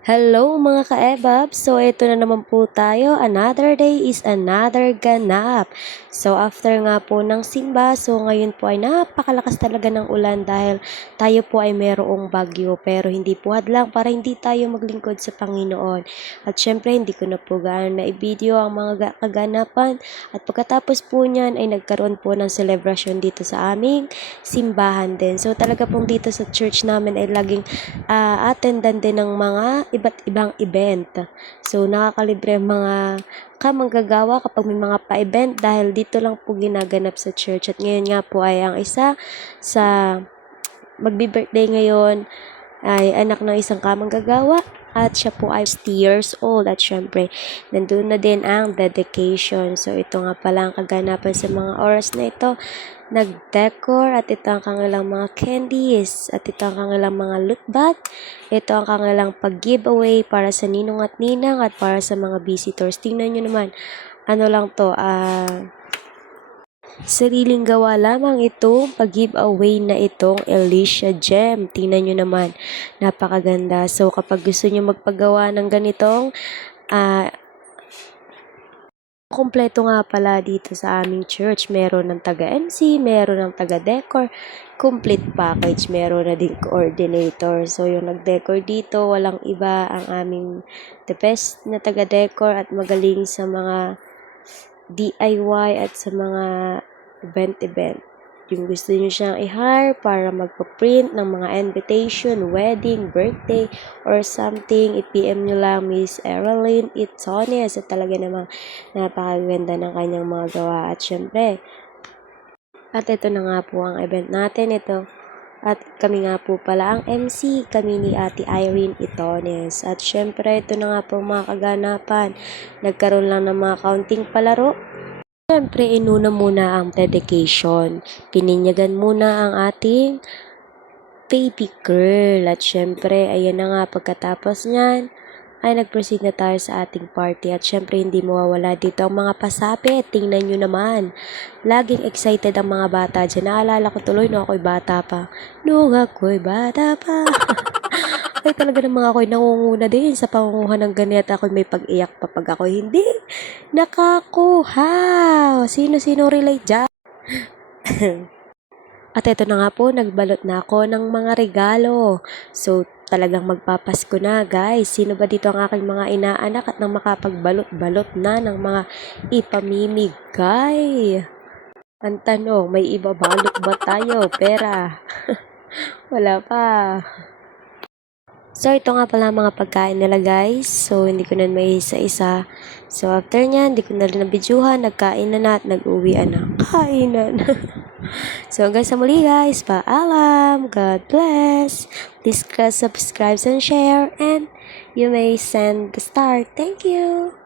Hello mga ka-ebab! So ito na naman po tayo, another day is another ganap. So after nga po ng simba, so ngayon po ay napakalakas talaga ng ulan dahil tayo po ay mayroong bagyo pero hindi po hadlang para hindi tayo maglingkod sa Panginoon. At syempre hindi ko na po gaano na i-video ang mga kaganapan at pagkatapos po niyan ay nagkaroon po ng celebration dito sa aming simbahan din. So talaga pong dito sa church namin ay laging attendan din ng mga iba't ibang event. So, nakakalibre ang mga kamanggagawa kapag may mga pa-event dahil dito lang po ginaganap sa church. At ngayon nga po ay ang isa sa magbi-birthday ngayon ay anak ng isang kamanggagawa at siya po ay 60 years old at syempre nandun na din ang dedication. So ito nga pala ang kaganapan sa mga oras na ito, nag-decor at ito ang kanilang mga candies at ito ang kanilang mga loot bag, ito ang kanilang pag-giveaway para sa ninong at ninang at para sa mga visitors. Tingnan nyo naman, ano lang to, sariling gawa lamang itong pag-giveaway na itong Alicia Gem. Tingnan nyo naman, napakaganda. So, kapag gusto nyo magpagawa ng ganitong, kompleto nga pala dito sa aming church. Meron ng taga-MC, meron ng taga-decor, complete package. Meron na din coordinator. So, yung nag-decor dito, walang iba ang aming the best na taga-decor at magaling sa mga DIY at sa mga event. Yung gusto nyo siyang i-hire para magpa-print ng mga invitation, wedding, birthday, or something, i-PM nyo lang Miss Erilyn Itones at talaga namang napakaganda ng kanyang mga gawa. At syempre, at ito na nga po ang event natin. Ito, at kami nga po pala ang MC, kami ni Ate Irene Itones. At syempre, ito na nga po mga kaganapan. Nagkaroon lang ng mga kaunting palaro. Syempre, inuna muna ang dedication. Pininyagan muna ang ating baby girl. At syempre, ayan na nga pagkatapos niyan, ay nag-proceed na tayo sa ating party. At syempre, hindi mawawala dito ang mga pasapit. Tingnan nyo naman. Laging excited ang mga bata dyan. Naalala ko tuloy nung ako'y bata pa. Nung ako'y bata pa. Ay talaga namang ako'y nangunguna din sa pangunguha ng ganit. Ako'y may pag-iyak pa pag ako'y hindi nakakuha. Sino-sino relate dyan? At ito na nga po, nagbalot na ako ng mga regalo. So, talagang magpapasko na guys. Sino ba dito ang aking mga inaanak at nang makapagbalot-balot na ng mga ipamimigay? Ang tanong, may ibabalot ba tayo? Pera? Wala pa. So, ito nga pala mga pagkain nila guys. So, hindi ko na may isa-isa. So, after nyan, hindi ko na rin nabidyuhan. Nagkain na at nag-uwian na. Kainan. So, hanggang sa muli guys. Paalam. God bless. Please subscribe and share. And you may send the star. Thank you.